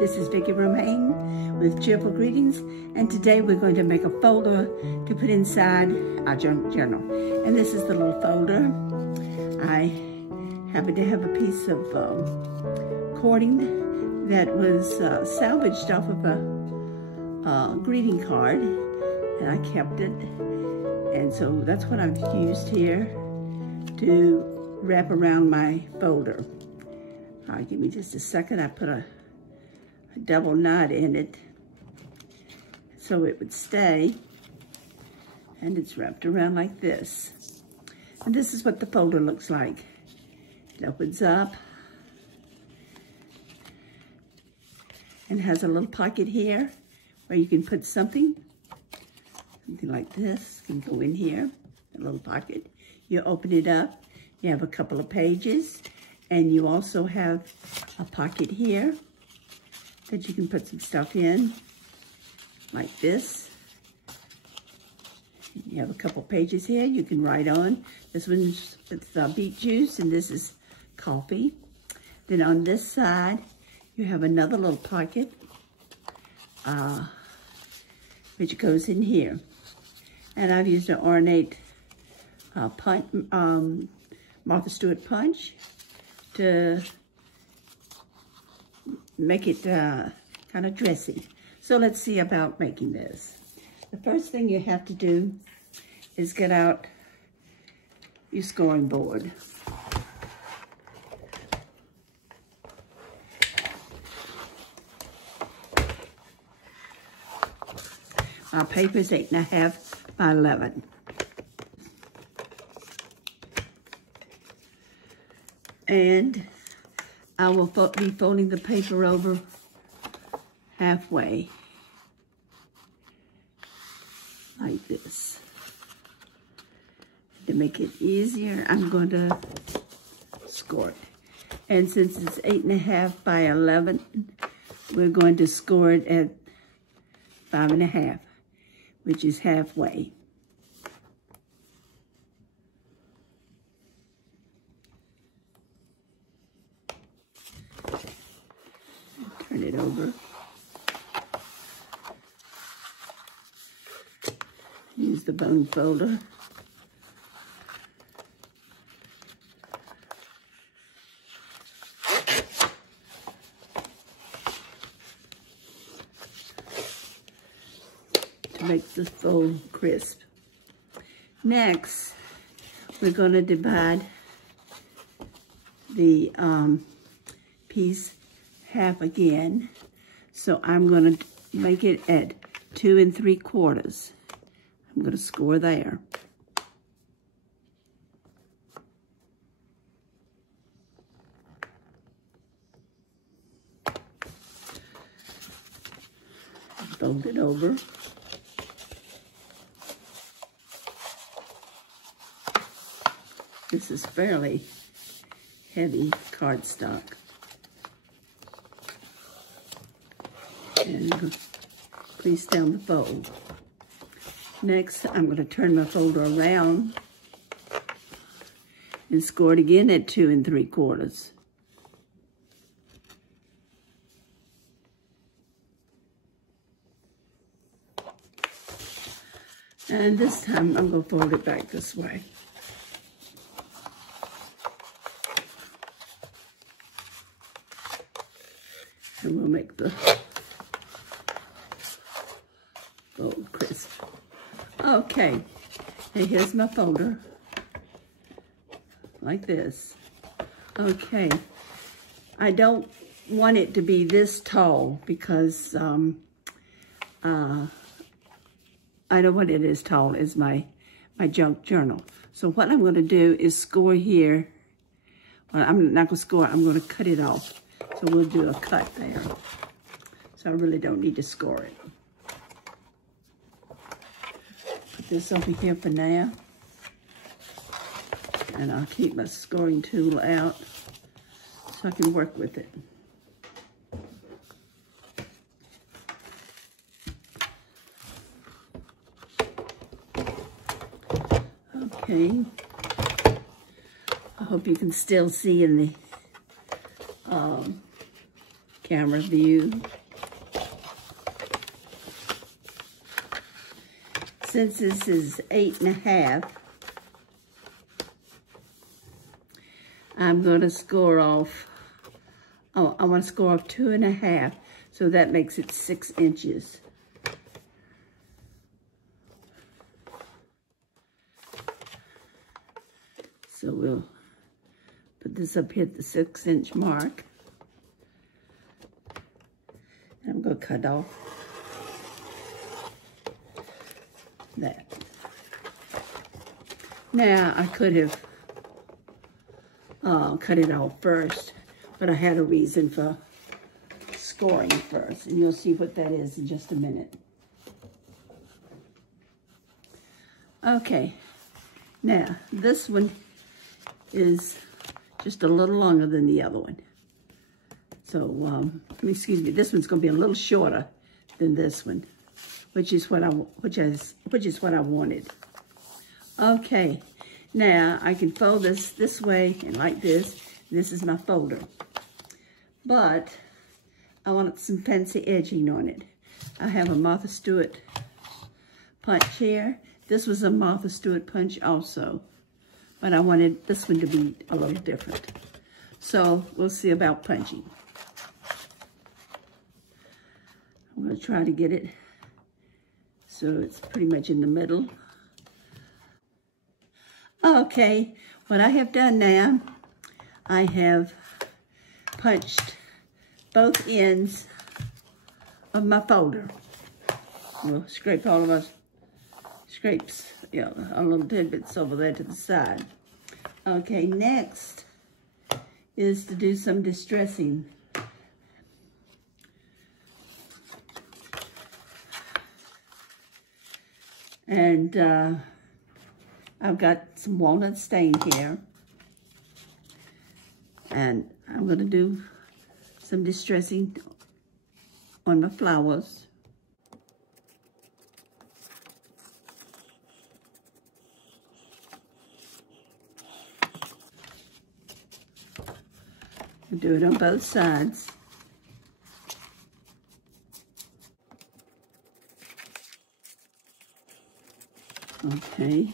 This is Vicki Romaine with Cheerful Greetings, and today we're going to make a folder to put inside our junk journal. And this is the little folder. I happen to have a piece of cording that was salvaged off of a greeting card, and I kept it. And so that's what I've used here to wrap around my folder. Give me just a second. I put a double knot in it so it would stay, and it's wrapped around like this. And this is what the folder looks like. It opens up and has a little pocket here where you can put something like this. Can go in here, a little pocket. You open it up, you have a couple of pages, and you also have a pocket here that you can put some stuff in, like this. You have a couple pages here you can write on. This one's with beet juice, and this is coffee. Then on this side, you have another little pocket, which goes in here. And I've used an Ornate Martha Stewart punch to make it kind of dressy. So let's see about making this. The first thing you have to do is get out your scoring board. Our paper is 8.5 by 11. And I will be folding the paper over halfway, like this. To make it easier, I'm going to score it. And since it's 8.5 by 11, we're going to score it at 5.5, which is halfway. Turn it over. Use the bone folder. To make the fold crisp. Next, we're going to divide the piece half again. So I'm going to make it at 2 3/4. I'm going to score there. Fold it over. This is fairly heavy cardstock. And crease down the fold. Next, I'm going to turn my folder around and score it again at 2 3/4. And this time, I'm going to fold it back this way. And we'll make the fold crisp. Okay, and here's my folder, like this. Okay, I don't want it to be this tall because I don't want it as tall as my junk journal. So what I'm going to do is score here. Well, I'm not going to score, I'm going to cut it off. So we'll do a cut there. So I really don't need to score it. Put this over here for now. And I'll keep my scoring tool out so I can work with it. Okay. I hope you can still see in the camera view. Since this is 8.5, I'm going to score off, oh, I want to score off 2.5, so that makes it 6 inches. So we'll put this up here at the 6-inch mark. And I'm going to cut off that. Now, I could have cut it off first, but I had a reason for scoring first, and you'll see what that is in just a minute. Okay, now this one is just a little longer than the other one. So, excuse me, this one's going to be a little shorter than this one, which is what I wanted. Okay, now I can fold this way and like this. This is my folder, but I wanted some fancy edging on it. I have a Martha Stewart punch here. This was a Martha Stewart punch also, but I wanted this one to be a little different. So we'll see about punching. I'm going to try to get it so it's pretty much in the middle. Okay, what I have done now, I have punched both ends of my folder. We'll scrape all of our scrapes, you know, our little tidbits over there to the side. Okay, next is to do some distressing. And I've got some walnut stain here. And I'm going to do some distressing on my flowers. I'll do it on both sides. Okay.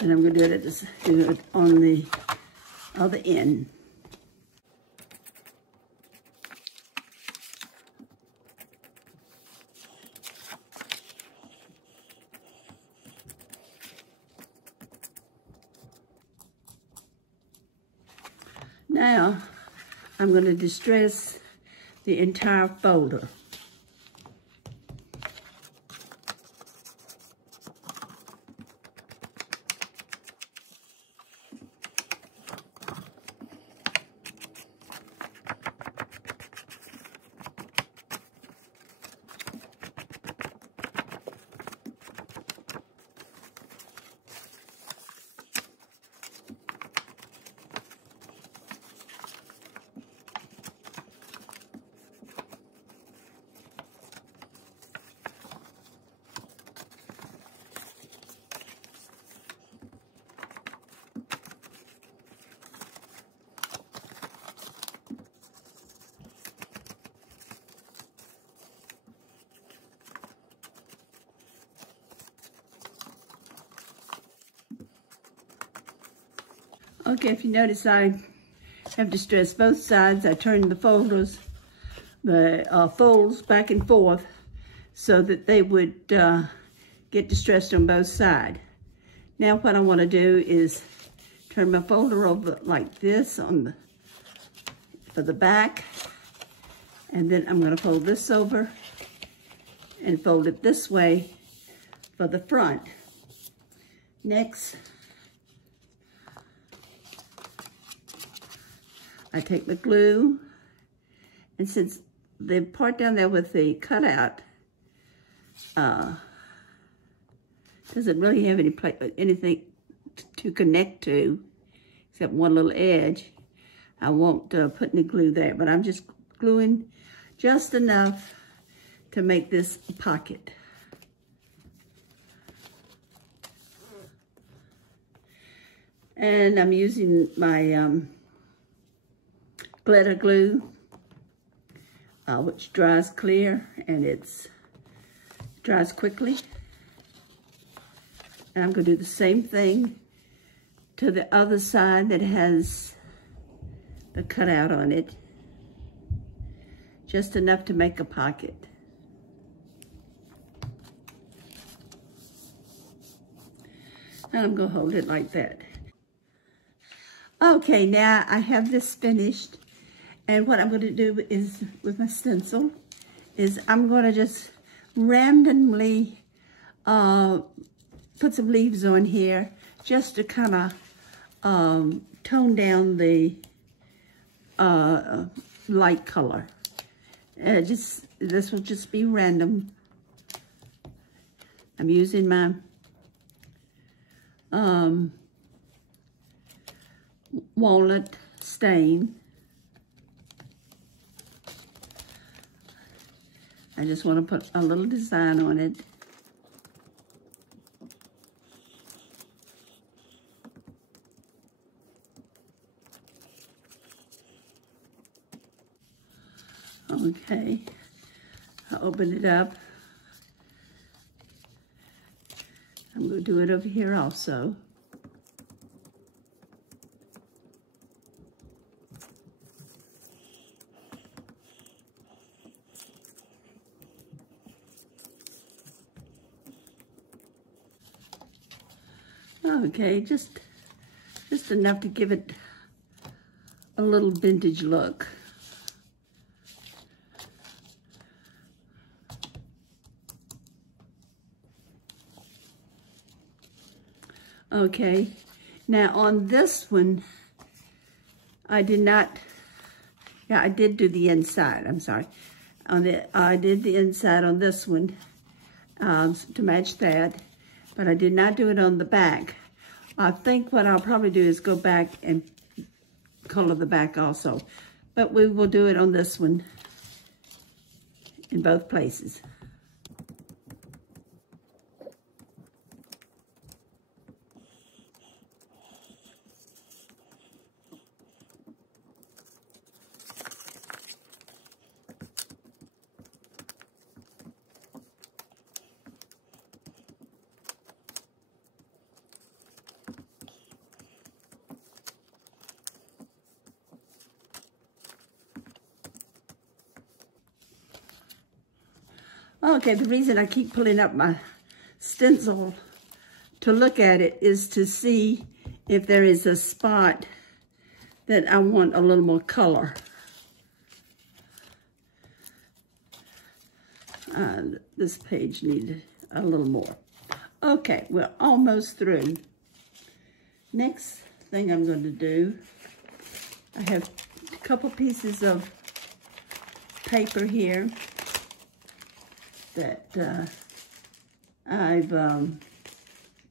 And I'm going to do it on the other end. Now, I'm going to distress the entire folder. Okay, if you notice, I have distressed both sides. I turned the folds back and forth so that they would get distressed on both sides. Now what I want to do is turn my folder over like this for the back, and then I'm going to fold this over and fold it this way for the front. Next, I take the glue, and since the part down there with the cutout doesn't really have anything to connect to except one little edge, I won't put any glue there, but I'm just gluing just enough to make this a pocket. And I'm using my glitter glue which dries clear and it dries quickly. And I'm going to do the same thing to the other side that has the cutout on it. Just enough to make a pocket. And I'm going to hold it like that. Okay, now I have this finished. And what I'm going to do is, with my stencil, is I'm going to just randomly put some leaves on here just to kind of tone down the light color. This will just be random. I'm using my walnut stain. I just want to put a little design on it. Okay, I'll open it up. I'm going to do it over here also. Okay, just enough to give it a little vintage look. Okay, now on this one, I did not, yeah, I did do the inside, I'm sorry. I did the inside on this one to match that, but I did not do it on the back. I think what I'll probably do is go back and color the back also, but we will do it on this one in both places. Okay, the reason I keep pulling up my stencil to look at it is to see if there is a spot that I want a little more color. This page needed a little more. Okay, we're almost through. Next thing I'm going to do, I have a couple pieces of paper here that I've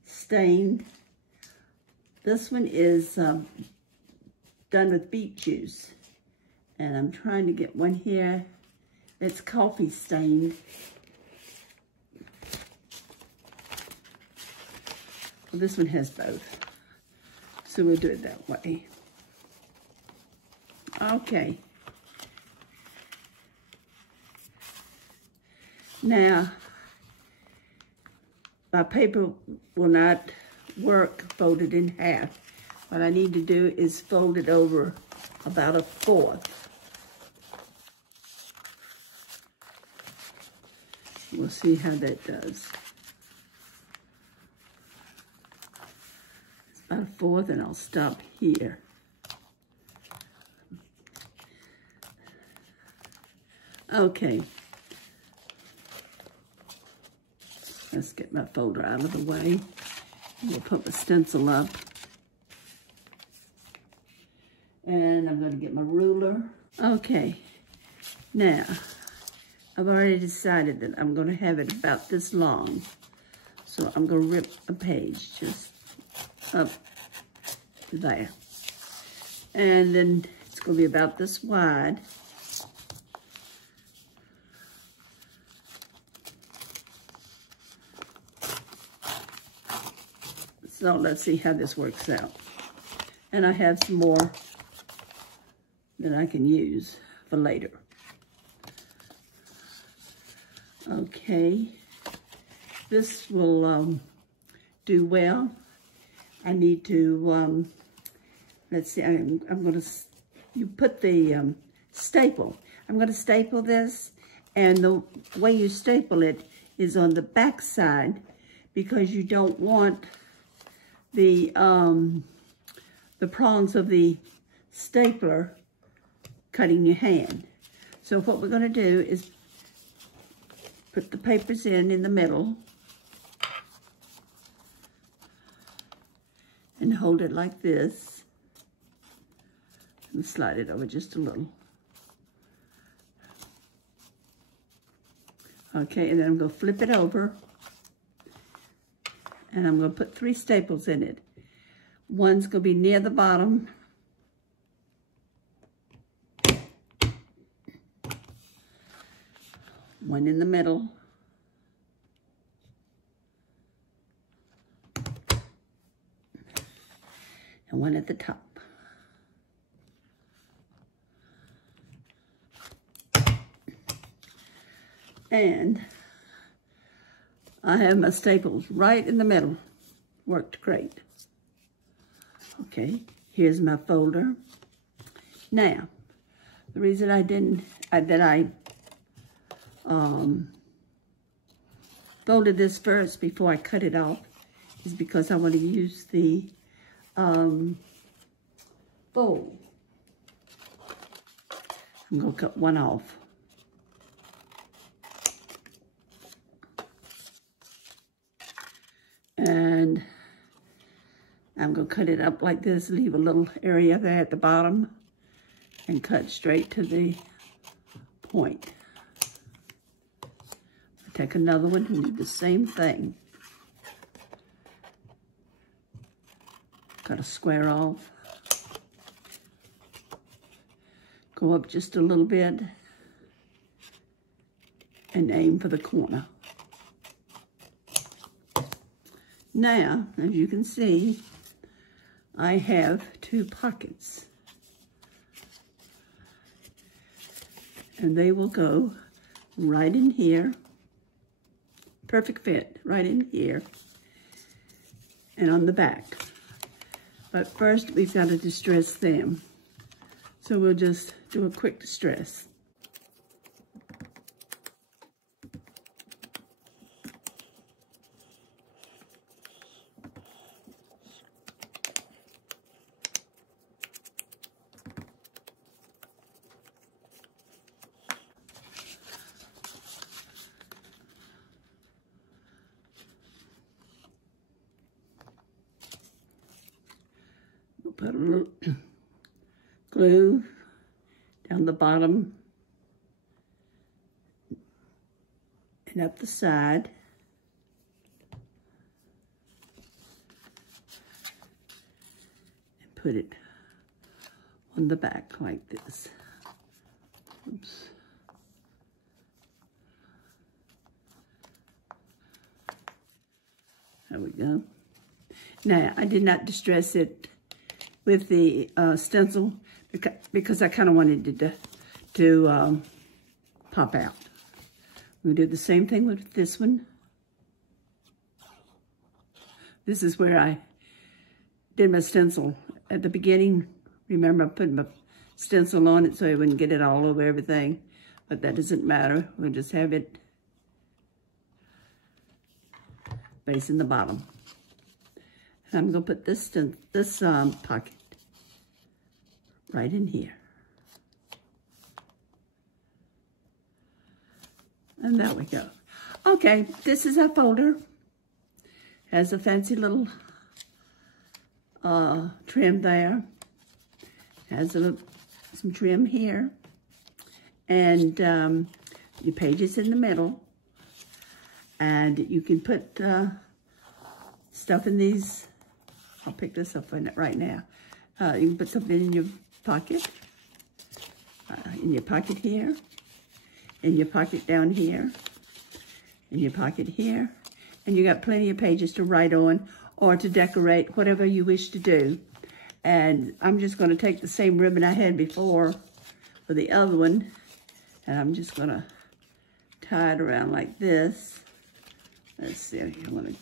stained. This one is done with beet juice, and I'm trying to get one here that's coffee stained. Well, this one has both, so we'll do it that way. Okay. Now, my paper will not work folded in half. What I need to do is fold it over about a fourth. We'll see how that does. It's about a fourth, and I'll stop here. Okay. Let's get my folder out of the way. We'll put my stencil up. And I'm going to get my ruler. Okay. Now, I've already decided that I'm going to have it about this long. So I'm going to rip a page just up there. And then it's going to be about this wide. So let's see how this works out. And I have some more that I can use for later. Okay, this will do well. I need to, let's see, I'm going to, you put the staple. I'm going to staple this, and the way you staple it is on the back side, because you don't want the prongs of the stapler cutting your hand. So what we're going to do is put the papers in the middle and hold it like this and slide it over just a little. Okay, and then I'm going to flip it over, and I'm going to put 3 staples in it. One's going to be near the bottom, one in the middle, and one at the top. And I have my staples right in the middle. Worked great. Okay, here's my folder. Now, the reason I folded this first before I cut it off is because I want to use the fold. I'm going to cut one off. And I'm going to cut it up like this, leave a little area there at the bottom, and cut straight to the point. I take another one and do the same thing. Cut a square off. Go up just a little bit and aim for the corner. Now, as you can see, I have 2 pockets, and they will go right in here. Perfect fit, right in here, and on the back. But first, we've got to distress them. So we'll just do a quick distress. Put a little glue down the bottom and up the side. And put it on the back like this. Oops. There we go. Now, I did not distress it with the stencil because I kind of wanted it to pop out. We'll do the same thing with this one. This is where I did my stencil at the beginning. Remember, I put my stencil on it so I wouldn't get it all over everything, but that doesn't matter. We'll just have it facing the bottom. And I'm going to put this pocket right in here. And there we go. Okay, this is our folder. Has a fancy little trim there. Has some trim here. And your pages in the middle. And you can put stuff in these. I'll pick this up right now. You can put something in your pocket here, in your pocket down here, in your pocket here, and you got plenty of pages to write on or to decorate, whatever you wish to do. And I'm just going to take the same ribbon I had before for the other one, and I'm just going to tie it around like this. Let's see, I want to.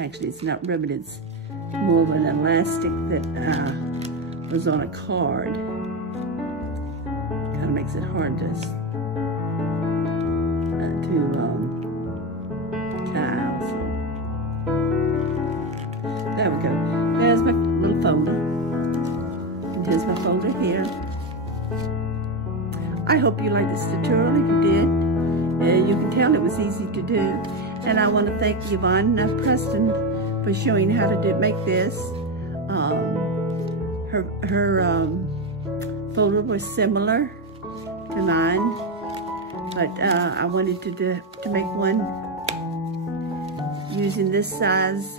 Actually, it's not ribbon, it's more of an elastic that was on a card. Kind of makes it hard to tie. So. There we go. There's my little folder. And here's my folder here. I hope you liked this tutorial. If you did, you can tell it was easy to do. And I want to thank Yvonne Preston for showing how to make this. Her folder was similar to mine, but I wanted to make one using this size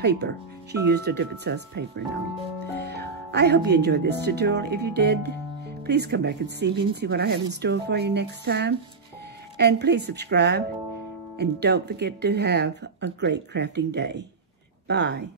paper. She used a different size paper now. I hope you enjoyed this tutorial. If you did, please come back and see me and see what I have in store for you next time. And please subscribe, and don't forget to have a great crafting day. Bye.